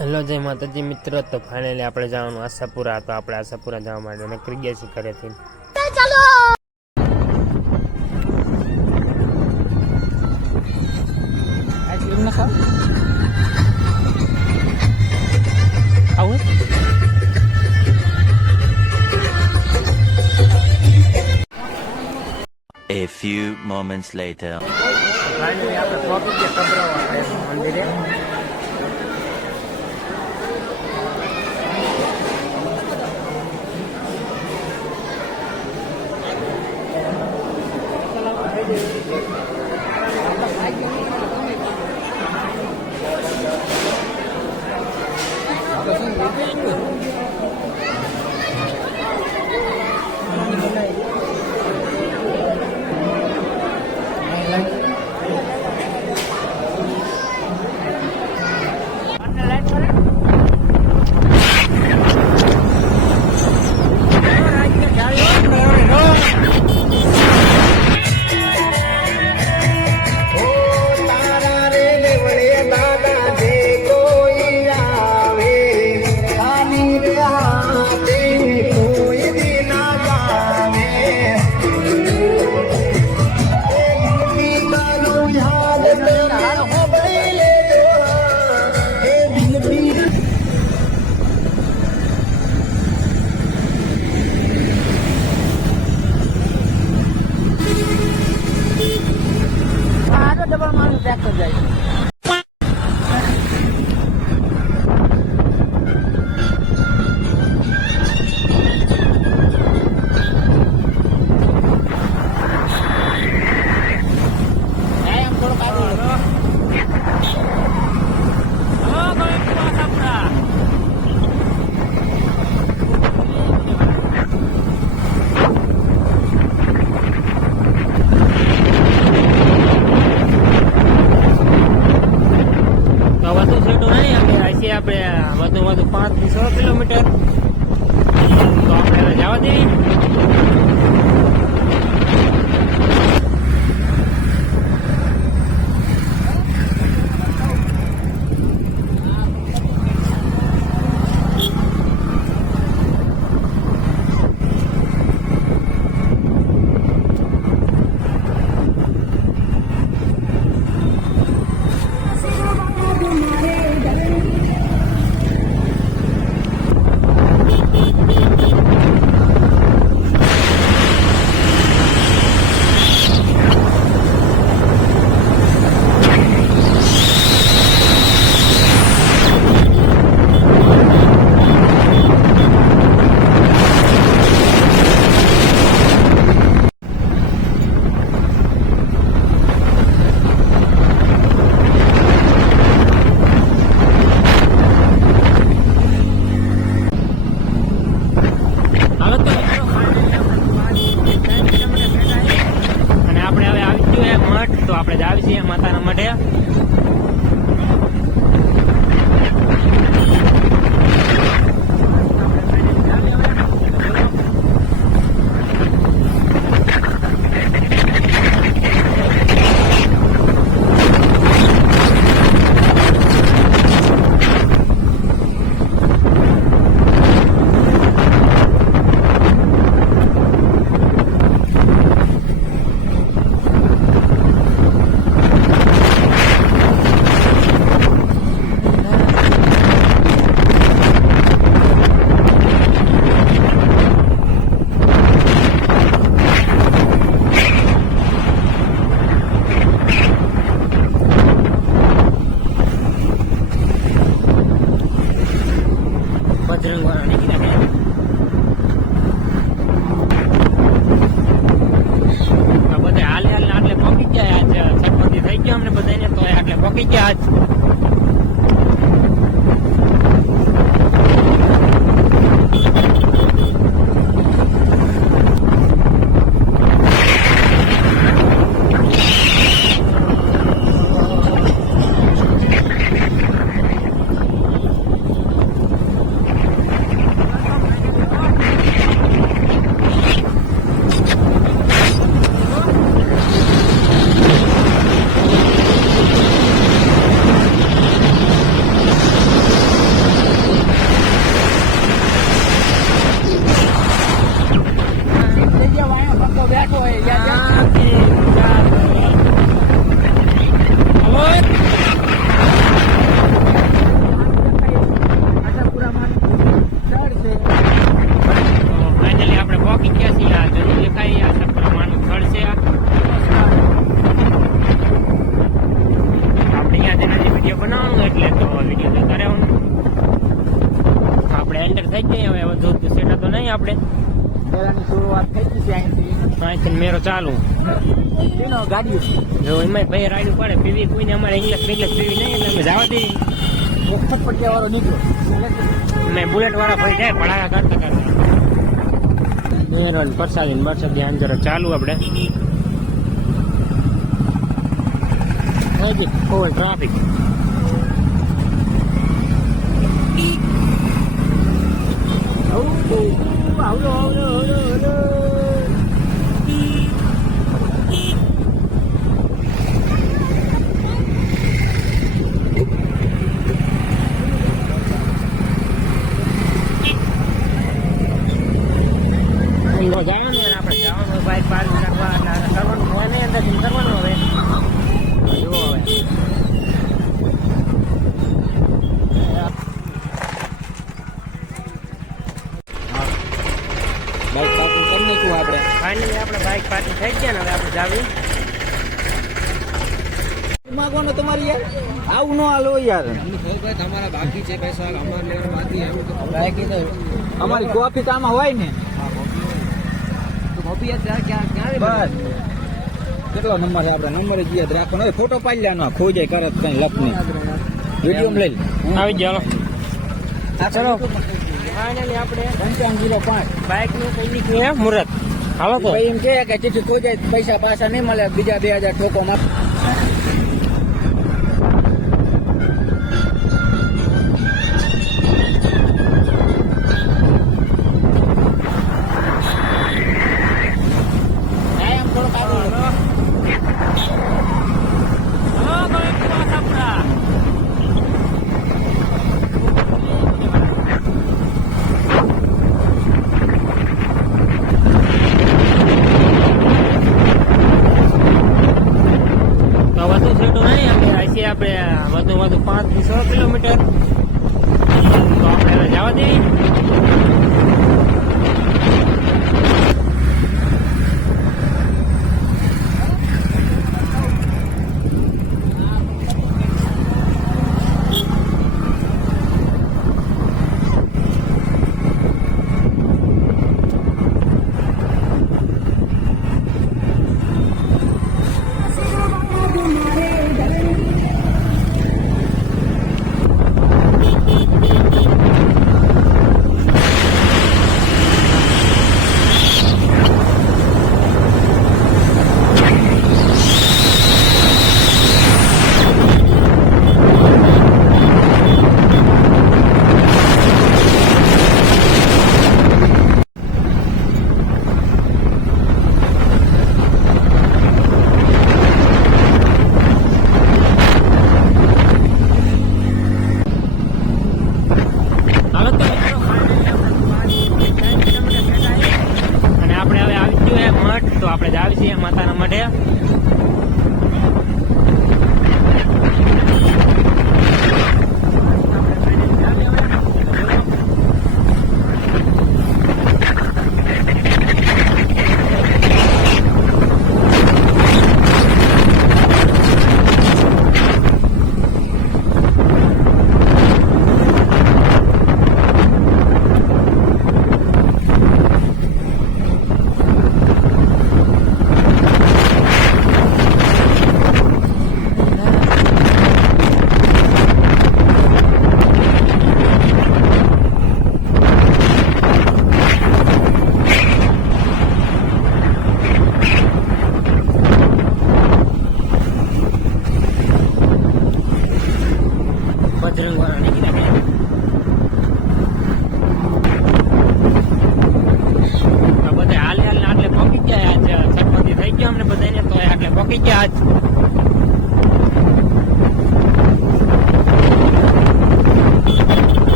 Hello જય માતાજી. મિત્રો તો ફાઇનલી આપણે જવાનું આશાપુરા. તો આપણે આશાપુરા જવા માટે નીકળી ગયા છીએ ઘરેથી. A few moments later. આપણે મંદિરે. આપણે. પહેલાની શરૂઆત થઈ ગઈ છે અહીંથી. અહીંથી મેરો ચાલુ. તેનો ગાડી જો એમાં ભાઈ રાઈડ પડે પીવી કોઈને અમારે ઇંગ્લિશ ઇંગ્લિશ પીવી નહીં એટલે અમે જવા દઈએ. વખત પટિયા વાળો નીકળ્યો. મેં બુલેટ વાળા ભાઈ જાય પડાકા કાઢતા કાઢતા. મેરો ને પરસાદી ને બરસાદી અંદર ચાલુ આપણે. ટ્રાફિક આવડો આવડો આવડો આવડો જવાનું ને આપણે જવાનું બાઇક પાર્ક કરવા એટલે આ કરવાનું હોય નહીં અંદરથી કરવાનું હવે જુઓ હવે ફાઇનલી આપણે બાઇક પાર્ટી થઈ ગયા ને હવે આપણે જાવી. માગવાનો તમારી યાર? આવું ન હાલો યાર. તમારા બાકી છે પૈસા અમારે લેવા બાકી એમ અમારી કોફી તો આમાં હોય ને. કોફી અત્યારે ક્યાં ક્યાં બસ. કેટલો નંબર છે આપણે? નંબર જ યાદ રાખવાનો. હોય ફોટો પાડી લેવાનો. ખોઈ જાય કરત કઈ લખ નહીં. વીડિયો લઈ લે. આવી ગયા ચલો. ફાઇનલી આપણે પંચાવન જીરો પાંચ. બાઇકનું કઈ નીકળ્યું હે મુહૂર્ત હાલો તો. એમ કે ચીઠી ખોઈ પૈસા પાછા નહીં મળે, બીજા બે હજાર ઠોકો માં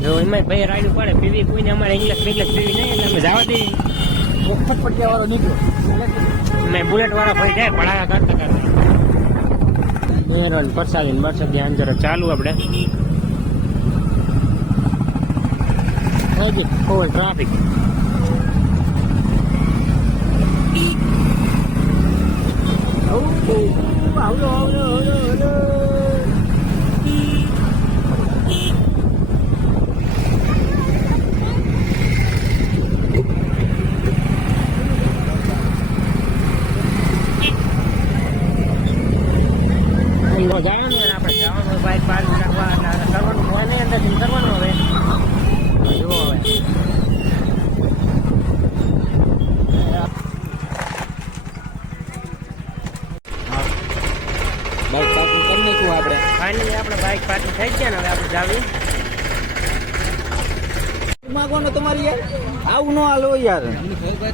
જો એમાં ભાઈ રાઈડ પડે પીવી કોઈને અમારે ઇંગ્લિશ ઇંગ્લિશ પીવી નહીં એટલે અમે જવા દઈએ. વખત વાળો નીકળ્યો મેં બુલેટ વાળા ભાઈ જાય ભડાકા કરતા કરતા મેરો પરસાદી ને બરસાદી આંજર ચાલુ આપણે હજી ફૂલ ટ્રાફિક આવડો આવડો આવડો આવડો અંદર જવાનું હોય ને આપણે જવાનું હોય બાઇક પાર્ક કરવા એટલે કરવાનું હોય નહીં અંદરથી કરવાનું હવે જુઓ હવે બાઈક પાર્કિંગ કરી નાખ્યું આપણે ફાઇનલી આપણે બાઇક પાર્કિંગ થઈ ગયા ને હવે આપણે જાવી. માગવાનું તમારી યાર? આવું ન હાલો યાર.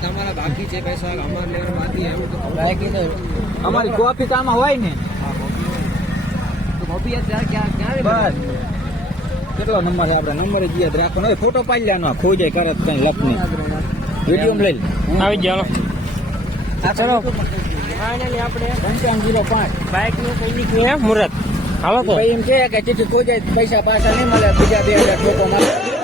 તમારા બાકી છે પૈસા અમારે લેવા બાકી એમ તો અમારી કોફી તો આમાં હોય ને. ક્યાં બસ. કેટલો નંબર છે આપણે? નંબર જ યાદ રાખવાનો ફોટો પાડી લેવાનો ખોઈ જાય કરત કઈ લપ નહીં. વીડિયો લઈ લે. આવી જાઓ ચલો. આપણે પંચાવન જીરો પાંચ. બાઇકનું કઈ નીકળ્યું મુહૂર્ત હાલો તો. ભાઈ એમ છે કે કોઈ જાય પૈસા પાછા નહીં મળે બીજા બે હજાર લોકો મળે